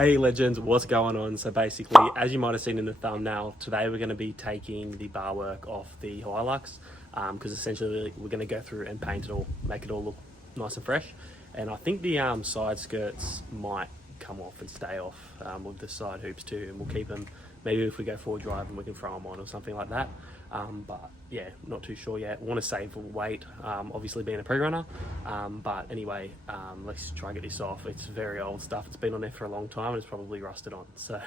Hey legends, what's going on? So basically, as you might have seen in the thumbnail, today we're going to be taking the bar work off the Hilux because essentially we're going to go through and paint it all, make it all look nice and fresh. And I think the side skirts might come off and stay off with the side hoops too, and we'll keep them. Maybe if we go forward drive and we can throw them on or something like that. But yeah, not too sure yet. Want to save weight, obviously being a pre-runner. But anyway, let's try and get this off. It's very old stuff. It's been on there for a long time and it's probably rusted on. So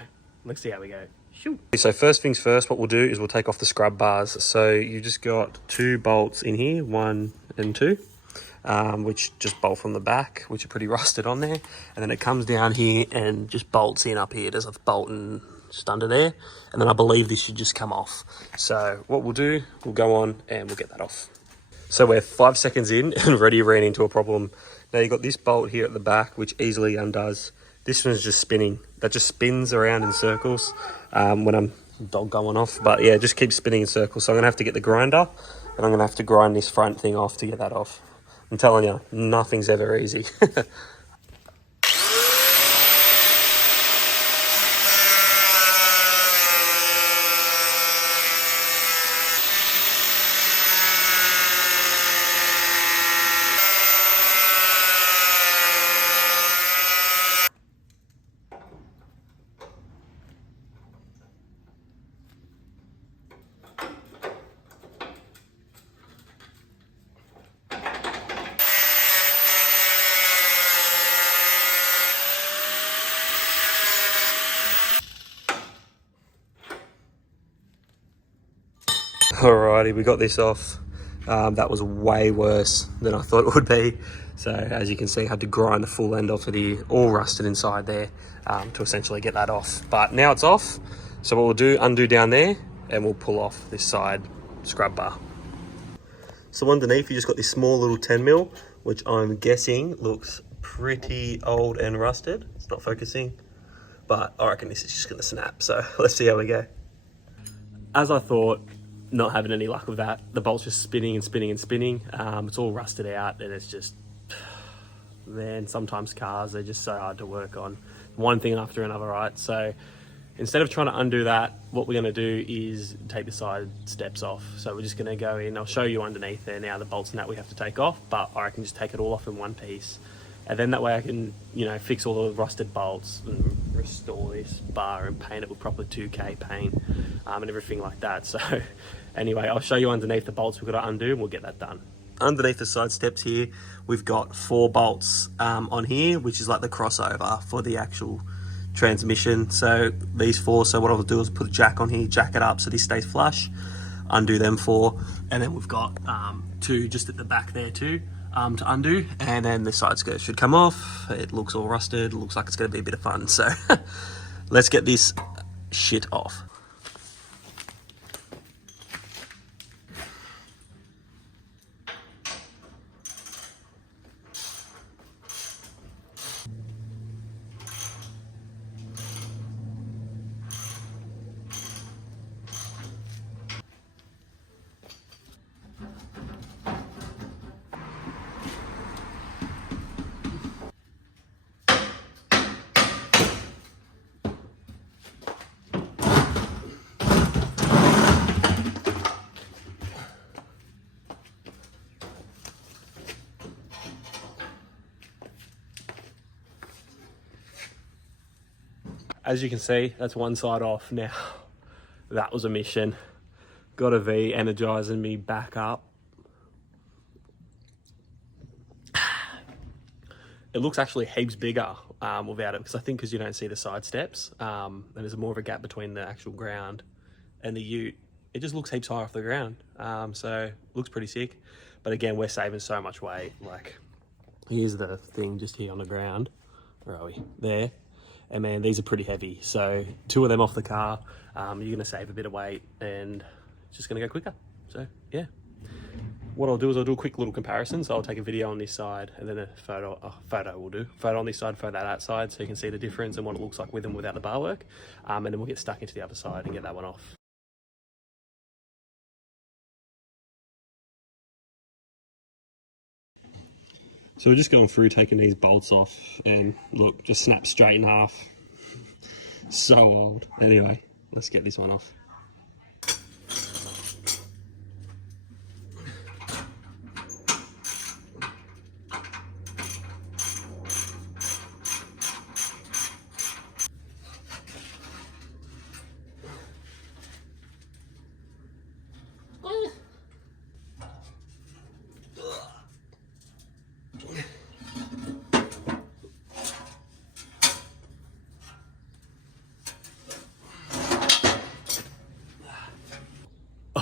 let's see how we go. Shoot. So first things first, what we'll do is we'll take off the scrub bars. So you just got 2 bolts in here, 1 and 2. Which just bolt from the back, which are pretty rusted on there. And then it comes down here and just bolts in up here. There's a bolt and just under there. And then I believe this should just come off. So what we'll do, we'll go on and we'll get that off. So we're 5 seconds in and already ran into a problem. Now you've got this bolt here at the back, which easily undoes. This one's just spinning. That just spins around in circles when I'm dog going off. But yeah, just keeps spinning in circles. So I'm gonna have to get the grinder and I'm gonna have to grind this front thing off to get that off. I'm telling you, nothing's ever easy. Alrighty, we got this off. That was way worse than I thought it would be. So as you can see, I had to grind the full end off of the all rusted inside there to essentially get that off. But now it's off. So what we'll do, undo down there and we'll pull off this side scrub bar. So underneath you just got this small little 10mm, which I'm guessing looks pretty old and rusted. It's not focusing, but I reckon this is just gonna snap. So let's see how we go. As I thought, not having any luck with that. The bolt's just spinning and spinning and spinning. It's all rusted out and it's just, man, sometimes cars, they're just so hard to work on. One thing after another, right? So instead of trying to undo that, what we're gonna do is take the side steps off. So we're just gonna go in, I'll show you underneath there now the bolts and that we have to take off, but I can just take it all off in one piece. And then that way I can, you know, fix all the rusted bolts and restore this bar and paint it with proper 2K paint and everything like that. So anyway, I'll show you underneath the bolts we've got to undo and we'll get that done. Underneath the side steps here, we've got 4 bolts on here, which is like the crossover for the actual transmission. So these 4, so what I'll do is put a jack on here, jack it up so this stays flush, undo them 4, and then we've got 2 just at the back there too. To undo, and then the side skirt should come off. It looks all rusted, looks like it's going to be a bit of fun, so let's get this shit off. As you can see, that's one side off now. That was a mission. Got a V energizing me back up. It looks actually heaps bigger without it, because I think because you don't see the side steps and there's more of a gap between the actual ground and the ute, it just looks heaps high off the ground. So looks pretty sick. But again, we're saving so much weight. Like, here's the thing just here on the ground. Where are we? There. And man, these are pretty heavy. So 2 of them off the car, you're gonna save a bit of weight and it's just gonna go quicker. So yeah. What I'll do is I'll do a quick little comparison. So I'll take a video on this side and then a photo will do. Photo on this side, photo that side, so you can see the difference and what it looks like with and without the bar work. And then we'll get stuck into the other side and get that one off. So we're just going through taking these bolts off and look, just snap straight in half. So old. Anyway, let's get this one off.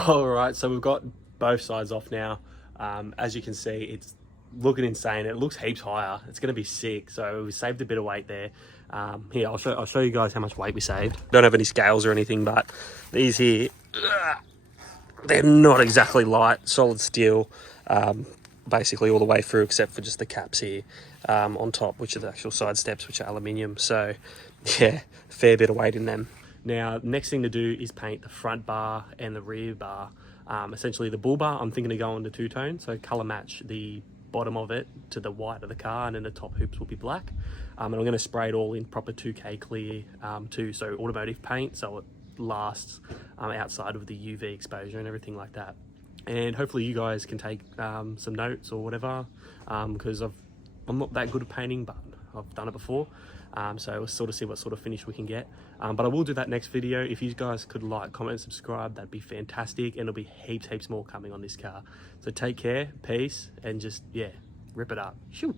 All right, so we've got both sides off now. As you can see, it's looking insane. It looks heaps higher. It's going to be sick. So we saved a bit of weight there. Here, I'll show you guys how much weight we saved. Don't have any scales or anything, but these here, they're not exactly light, solid steel, basically all the way through except for just the caps here on top, which are the actual side steps, which are aluminium. So yeah, fair bit of weight in them. Now, next thing to do is paint the front bar and the rear bar. Essentially the bull bar, I'm thinking of going to two-tone, so colour match the bottom of it to the white of the car, and then the top hoops will be black. And I'm going to spray it all in proper 2K clear too, so automotive paint, so it lasts outside of the UV exposure and everything like that. And hopefully you guys can take some notes or whatever, because I'm not that good at painting, but I've done it before. So we'll sort of see what sort of finish we can get. But I will do that next video. If you guys could like, comment, and subscribe, that'd be fantastic. And there'll be heaps more coming on this car. So take care, peace, and just, yeah, rip it up. Shoo.